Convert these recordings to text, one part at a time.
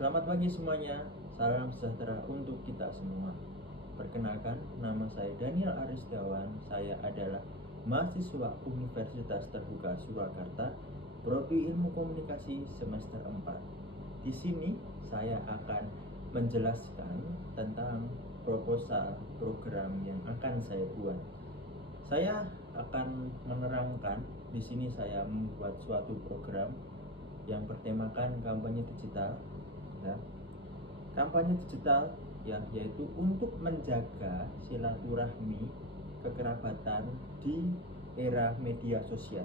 Selamat pagi semuanya, salam sejahtera untuk kita semua. Perkenalkan, nama saya Daniel Aristiawan. Saya adalah mahasiswa Universitas Terbuka Surakarta, Prodi Ilmu Komunikasi semester 4. Di sini saya akan menjelaskan tentang proposal program yang akan saya buat. Saya akan menerangkan di sini saya membuat suatu program yang bertemakan kampanye digital. Ya, kampanye digital yaitu untuk menjaga silaturahmi kekerabatan di era media sosial.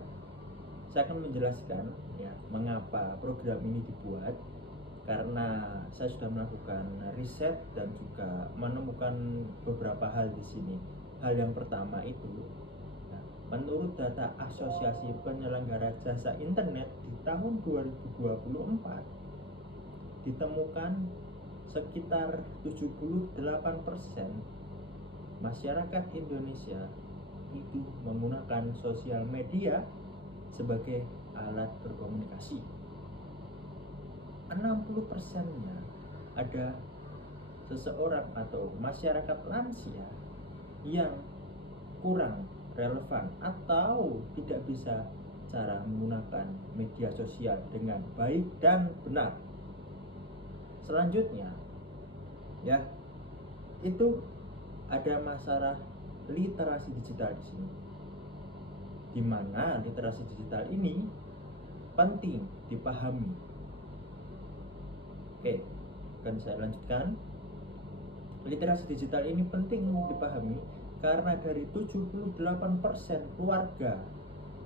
Saya akan menjelaskan mengapa program ini dibuat, karena saya sudah melakukan riset dan juga menemukan beberapa hal di sini. Hal yang pertama itu, menurut data Asosiasi Penyelenggara Jasa Internet di tahun 2024 ditemukan sekitar 78% masyarakat Indonesia itu menggunakan sosial media sebagai alat berkomunikasi. 60%-nya ada seseorang atau masyarakat lansia yang kurang relevan atau tidak bisa cara menggunakan media sosial dengan baik dan benar. Selanjutnya, itu ada masalah literasi digital di sini, di mana literasi digital ini penting dipahami. Oke, akan saya lanjutkan. Literasi digital ini penting dipahami karena dari 78% keluarga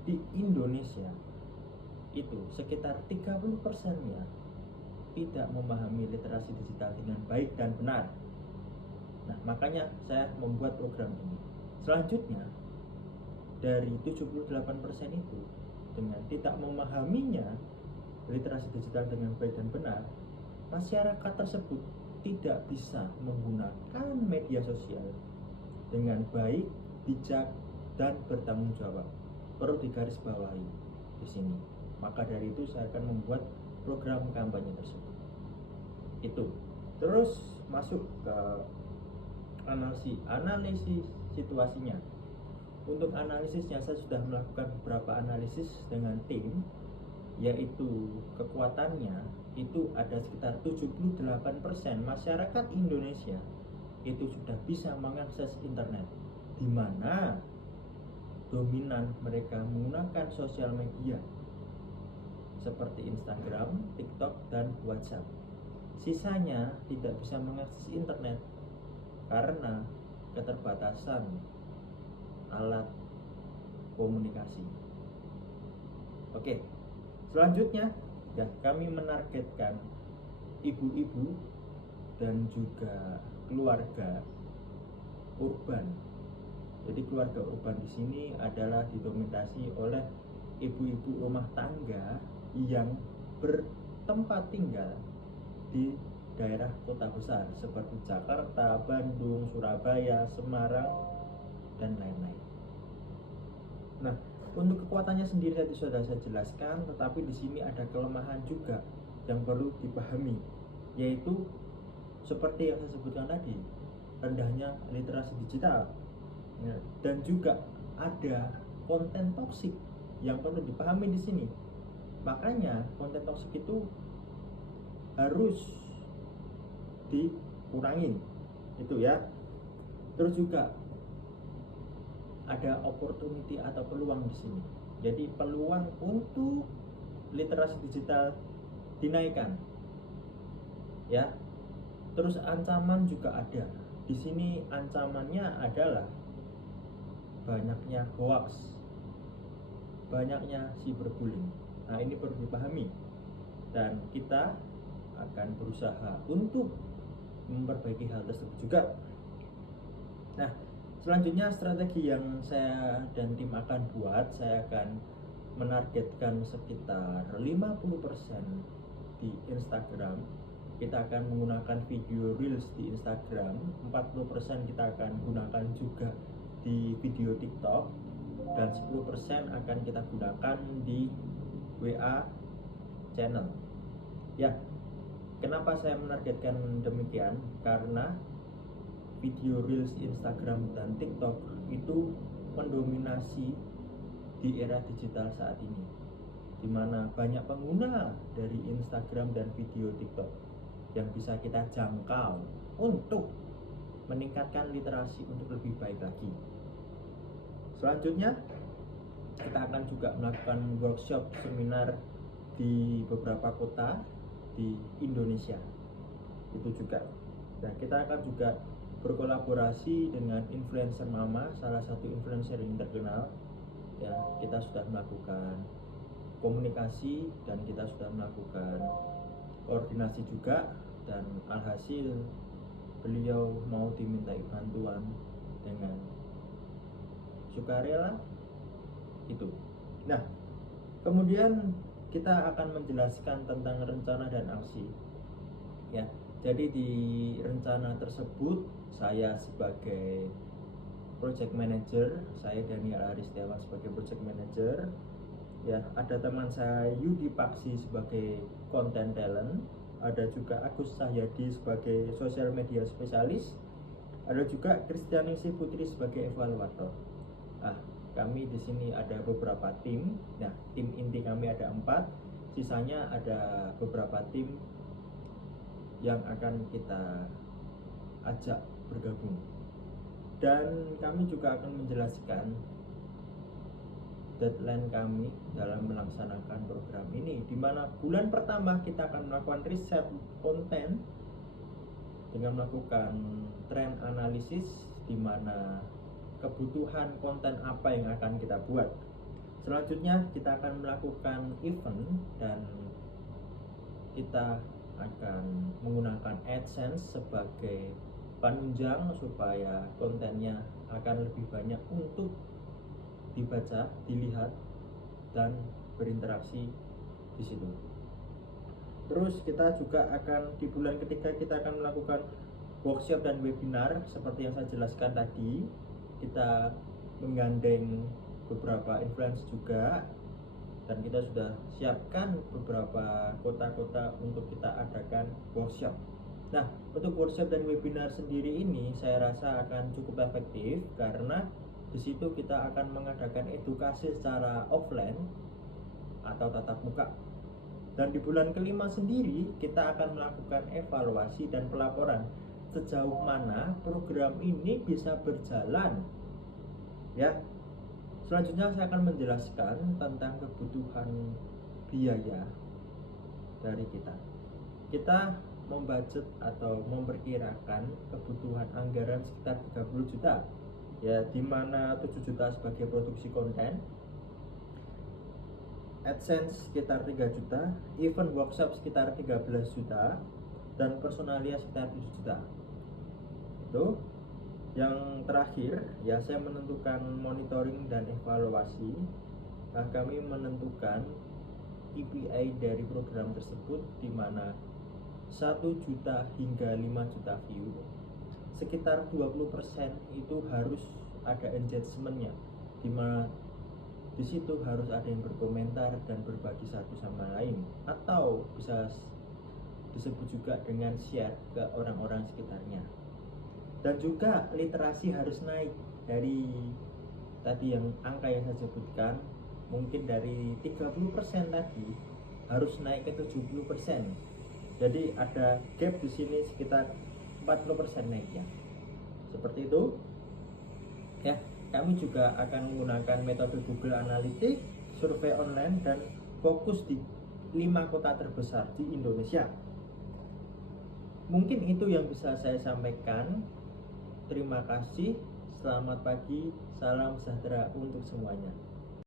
di Indonesia itu sekitar 30%-nya tidak memahami literasi digital dengan baik dan benar. Nah, makanya saya membuat program ini. Selanjutnya, dari 78% itu dengan tidak memahaminya literasi digital dengan baik dan benar, masyarakat tersebut tidak bisa menggunakan media sosial dengan baik, bijak, dan bertanggung jawab. Perlu digarisbawahi di sini. Maka dari itu saya akan membuat program kampanye tersebut. Itu. Terus masuk ke analisis situasinya. Untuk analisisnya saya sudah melakukan beberapa analisis dengan tim, yaitu kekuatannya itu ada sekitar 78% masyarakat Indonesia itu sudah bisa mengakses internet, di mana dominan mereka menggunakan sosial media seperti Instagram, TikTok, dan WhatsApp. Sisanya tidak bisa mengakses internet karena keterbatasan alat komunikasi. Oke, selanjutnya kami menargetkan ibu-ibu dan juga keluarga urban. Jadi keluarga urban di sini adalah didominasi oleh ibu-ibu rumah tangga yang bertempat tinggal di daerah kota besar seperti Jakarta, Bandung, Surabaya, Semarang, dan lain-lain. Nah, untuk kekuatannya sendiri tadi sudah saya jelaskan, tetapi di sini ada kelemahan juga yang perlu dipahami, yaitu seperti yang saya sebutkan tadi, rendahnya literasi digital, dan juga ada konten toksik yang perlu dipahami di sini. Makanya konten toksik itu harus dikurangin, itu ya. Terus juga ada opportunity atau peluang di sini. Jadi peluang untuk literasi digital dinaikkan, ya. Terus ancaman juga ada. Di sini ancamannya adalah banyaknya hoax, banyaknya cyberbullying. Nah, ini perlu dipahami dan kita akan berusaha untuk memperbaiki hal tersebut juga. Nah, selanjutnya strategi yang saya dan tim akan buat, saya akan menargetkan sekitar 50% di Instagram. Kita akan menggunakan video reels di Instagram, 40% kita akan gunakan juga di video TikTok, dan 10% akan kita gunakan di WA channel. Ya, Kenapa saya menargetkan demikian? Karena video reels Instagram dan TikTok itu mendominasi di era digital saat ini, di mana banyak pengguna dari Instagram dan video TikTok yang bisa kita jangkau untuk meningkatkan literasi untuk lebih baik lagi. Selanjutnya kita akan juga melakukan workshop seminar di beberapa kota di Indonesia itu juga. Dan kita akan juga berkolaborasi dengan influencer mama, salah satu influencer yang terkenal. Ya, kita sudah melakukan komunikasi dan kita sudah melakukan koordinasi juga, dan alhasil beliau mau dimintai bantuan dengan sukarela itu. Nah, kemudian kita akan menjelaskan tentang rencana dan aksi. Ya, jadi di rencana tersebut saya sebagai project manager, saya Daniel Aristiawan sebagai project manager. Ya, ada teman saya Yudi Paksi sebagai content talent, ada juga Agus Sahyadi sebagai social media spesialis, ada juga Kristianingsih Putri sebagai evaluator. Nah, kami di sini ada beberapa tim. Nah, tim inti kami ada 4, sisanya ada beberapa tim yang akan kita ajak bergabung. Dan kami juga akan menjelaskan deadline kami dalam melaksanakan program ini, di mana bulan pertama kita akan melakukan riset konten dengan melakukan trend analisis, di mana kebutuhan konten apa yang akan kita buat. Selanjutnya kita akan melakukan event dan kita akan menggunakan AdSense sebagai penunjang supaya kontennya akan lebih banyak untuk dibaca, dilihat, dan berinteraksi di situ. Terus kita juga akan di bulan ketiga kita akan melakukan workshop dan webinar seperti yang saya jelaskan tadi. Kita menggandeng beberapa influencer juga, dan kita sudah siapkan beberapa kota-kota untuk kita adakan workshop. Nah, untuk workshop dan webinar sendiri ini saya rasa akan cukup efektif karena di situ kita akan mengadakan edukasi secara offline atau tatap muka. Dan di bulan kelima sendiri kita akan melakukan evaluasi dan pelaporan sejauh mana program ini bisa berjalan. Ya. Selanjutnya saya akan menjelaskan tentang kebutuhan biaya dari kita. Kita membudget atau memperkirakan kebutuhan anggaran sekitar 30 juta. Ya, di mana 7 juta sebagai produksi konten, AdSense sekitar 3 juta, event workshop sekitar 13 juta, dan personalia sekitar 7 juta. Itu yang terakhir, ya, saya menentukan monitoring dan evaluasi. Nah, kami menentukan KPI dari program tersebut, di mana 1 juta hingga 5 juta view, sekitar 20% itu harus ada engagementnya, di mana di situ harus ada yang berkomentar dan berbagi satu sama lain, atau bisa disebut juga dengan share ke orang-orang sekitarnya. Dan juga literasi harus naik dari tadi yang angka yang saya sebutkan, mungkin dari 30% tadi harus naik ke 70%. Jadi ada gap di sini sekitar 40% naiknya. Seperti itu. Ya, kami juga akan menggunakan metode Google Analytics, survei online, dan fokus di 5 kota terbesar di Indonesia. Mungkin itu yang bisa saya sampaikan. Terima kasih, selamat pagi, salam sejahtera untuk semuanya.